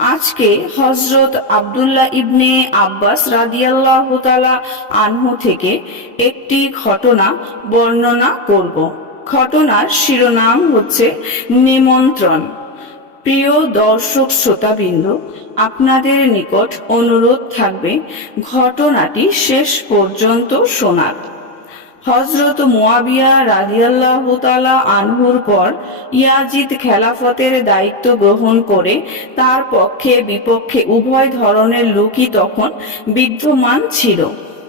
আজকে হজরত আব্দুল্লাহ ইবনে আব্বাস রাদিয়াল্লাহ তালা আনহু থেকে একটি ঘটনা বর্ণনা করব। ঘটনার শিরোনাম হচ্ছে নিমন্ত্রণ। প্রিয় দর্শক শ্রোতাবৃন্দ, আপনাদের নিকট অনুরোধ থাকবে ঘটনাটি শেষ পর্যন্ত শোনার। হজরত মোয়াবিয়া রাদিয়াল্লাহ তালা আনহুর পর ইয়াজিদ খেলাফতের দায়িত্ব গ্রহণ করে তার পক্ষে বিপক্ষে উভয় ধরনের লোকই তখন বিদ্যমান ছিল।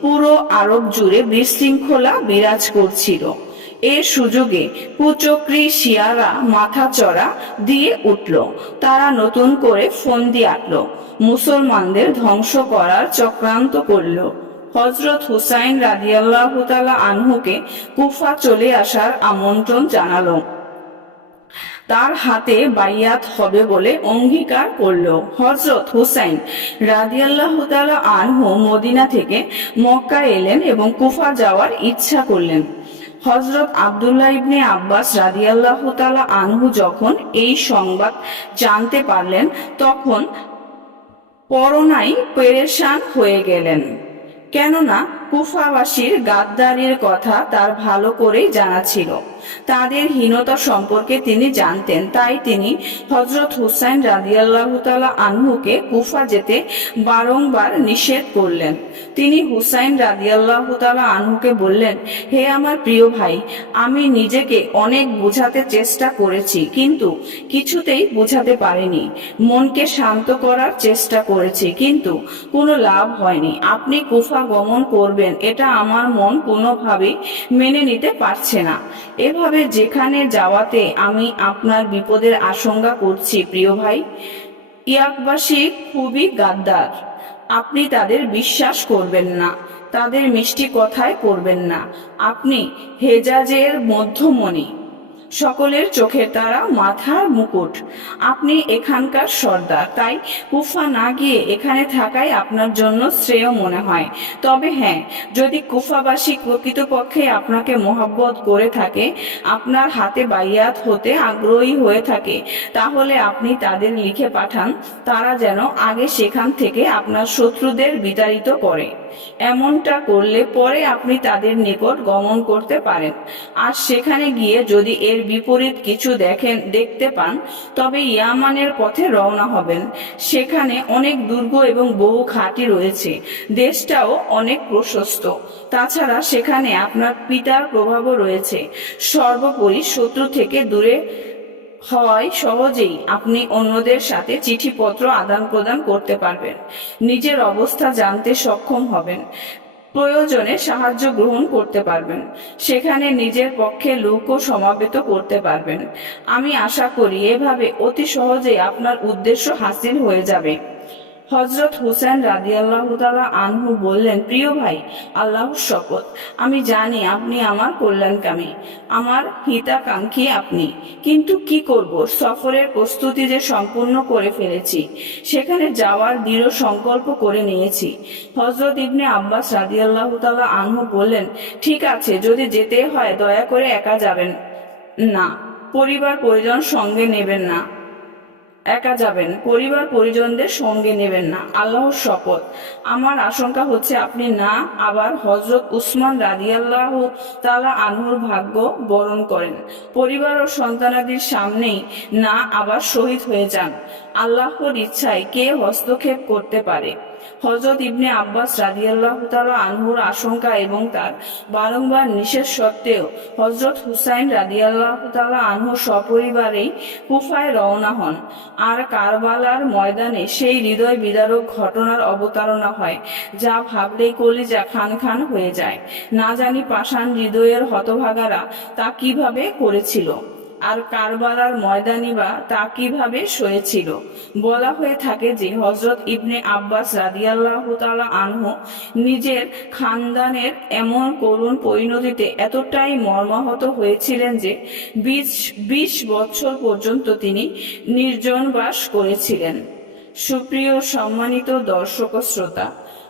পুরো আরব জুড়ে বিশৃঙ্খলা বিরাজ করছিল। এ সুযোগে কুচক্রি শিয়ারা মাথা চড়া দিয়ে উঠল। তারা নতুন করে ফন্দি আটল। মুসলমানদের ধ্বংস করার চক্রান্ত করল। হজরত হুসাইন রাদিয়াল্লাহ তালা আনহুকে কুফা চলে আসার আমন্ত্রণ জানালো। তার হাতে বাইয়াত হবে বলে অঙ্গীকার করল। হজরত হুসাইন রাদিয়াল্লাহ আনহু মদিনা থেকে মক্কা এলেন এবং কুফা যাওয়ার ইচ্ছা করলেন। হজরত আবদুল্লাহ ইবনে আব্বাস রাদিয়াল্লাহ তালা আনহু যখন এই সংবাদ জানতে পারলেন, তখন করোনায় পেরেশান হয়ে গেলেন। কেননা কুফাবাসীর গাদ্দারির কথা তার ভালো করেই জানা ছিল। তাদের হীনতা সম্পর্কে তিনি জানতেন। তাই তিনি হজরত হুসাইন রাদিয়াল্লাহ তালা আনহুকে কুফা যেতে বারংবার নিষেধ করলেন। তিনি হুসাইন রাদিয়াল্লাহ তালা আনহুকে বললেন, হে আমার প্রিয় ভাই, আমি নিজেকে অনেক বোঝাতে চেষ্টা করেছি, কিন্তু কিছুতেই বোঝাতে পারিনি। মনকে শান্ত করার চেষ্টা করেছি, কিন্তু কোনো লাভ হয়নি। আপনি কুফা গমন করবেন, এটা আমার মন কোনোভাবেই মেনে নিতে পারছে না। এভাবে যেখানে যাওয়াতে আমি আপনার বিপদের আশঙ্কা করছি, প্রিয় ভাই। ইয়াকবাসী খুবই গাদ্দার। আপনি তাদের বিশ্বাস করবেন না, তাদের মিষ্টি কথায় করবেন না। আপনি হেজাজের মধ্যমণি। সকলের চোখের তারা মাথার মুকুট। আপনি এখানকার সর্দার, তাই কুফা না গিয়ে এখানে থাকাই আপনার জন্য শ্রেয় মনে হয়। তবে হ্যাঁ যদি কুফাবাসী প্রকৃতপক্ষে আপনাকে মোহাব্বত করে থাকে, আপনার হাতে বাইয়াত হতে আগ্রহী হয়ে থাকে, তাহলে আপনি তাদের লিখে পাঠান, তারা যেন আগে সেখান থেকে আপনার শত্রুদের বিতাড়িত করে। এমনটা করলে পরে আপনি তাদের নিকট গমন করতে পারেন। আর সেখানে গিয়ে যদি এর বিপরীত কিছু দেখেন, দেখতে পান, তবে ইয়ামানের পথে রওনা হবেন। সেখানে অনেক দুর্গ এবং বহু ঘাঁটি রয়েছে। দেশটাও অনেক প্রশস্ত। তাছাড়া সেখানে আপনার পিতার প্রভাবও রয়েছে। সর্বোপরি শত্রু থেকে দূরে হয় সহজেই আপনি অন্যদের সাথে চিঠিপত্র আদান প্রদান করতে পারবেন। নিজের অবস্থা জানতে সক্ষম হবেন। প্রয়োজনে সাহায্য গ্রহণ করতে পারবেন। সেখানে নিজের পক্ষে লোকও সমাবেত করতে পারবেন। আমি আশা করি এভাবে অতি সহজেই আপনার উদ্দেশ্য হাসিল হয়ে যাবে। হজরত হুসেন রাদি আল্লাহ আনহু বললেন, প্রিয় ভাই, আল্লাহর শপথ। আমি জানি আপনি আমার কল্যাণকামী, আমার হিতাকাঙ্ক্ষী আপনি। কিন্তু কি করব? সফরের প্রস্তুতি যে সম্পূর্ণ করে ফেলেছি, সেখানে যাওয়ার দৃঢ় সংকল্প করে নিয়েছি। হজরত ইবনে আব্বাস রাদি আল্লাহ তালা আনহু বললেন, ঠিক আছে, যদি যেতে হয়, দয়া করে একা যাবেন না। পরিবার পরিজন সঙ্গে নেবেন না। একা যাবেন, পরিবার পরিজনদের সঙ্গে নেবেন না। আল্লাহর শপথ। আমার আশঙ্কা হচ্ছে আপনি না, আবার হজরত উসমান রাজিয়াল্লাহ তালা আনহুর ভাগ্য বরণ করেন। পরিবার ও সন্তানাদির সামনেই না, আবার শহীদ হয়ে যান। আল্লাহর ইচ্ছায় কে হস্তক্ষেপ করতে পারে? হজরত ইবনে আব্বাস রাদিয়াল্লাহ আনহুর আশঙ্কা এবং তার বারংবার নিষেধ সত্ত্বেও হজরত হুসাইন রাদিয়াল্লাহ তালা আনহু সপরিবারেই কুফায় রওনা হন। আর কারবালার ময়দানে সেই হৃদয় বিদারক ঘটনার অবতারণা হয়, যা ভাবলেই কলিজা খান খান হয়ে যায়। না জানি পাষাণ হৃদয়ের হতভাগারা তা কীভাবে করেছিল। আর কারবালার ময়দানি বা তা কীভাবে সয়েছিল? বলা হয়ে থাকে যে হজরত ইবনে আব্বাস রাদিয়াল্লাহ তাআলা আনহু নিজের খানদানের এমন করুণ পরিণতিতে এতটাই মর্মাহত হয়েছিলেন যে বিশ বিশ বছর পর্যন্ত তিনি নির্জন বাস করেছিলেন। সুপ্রিয় সম্মানিত দর্শক শ্রোতা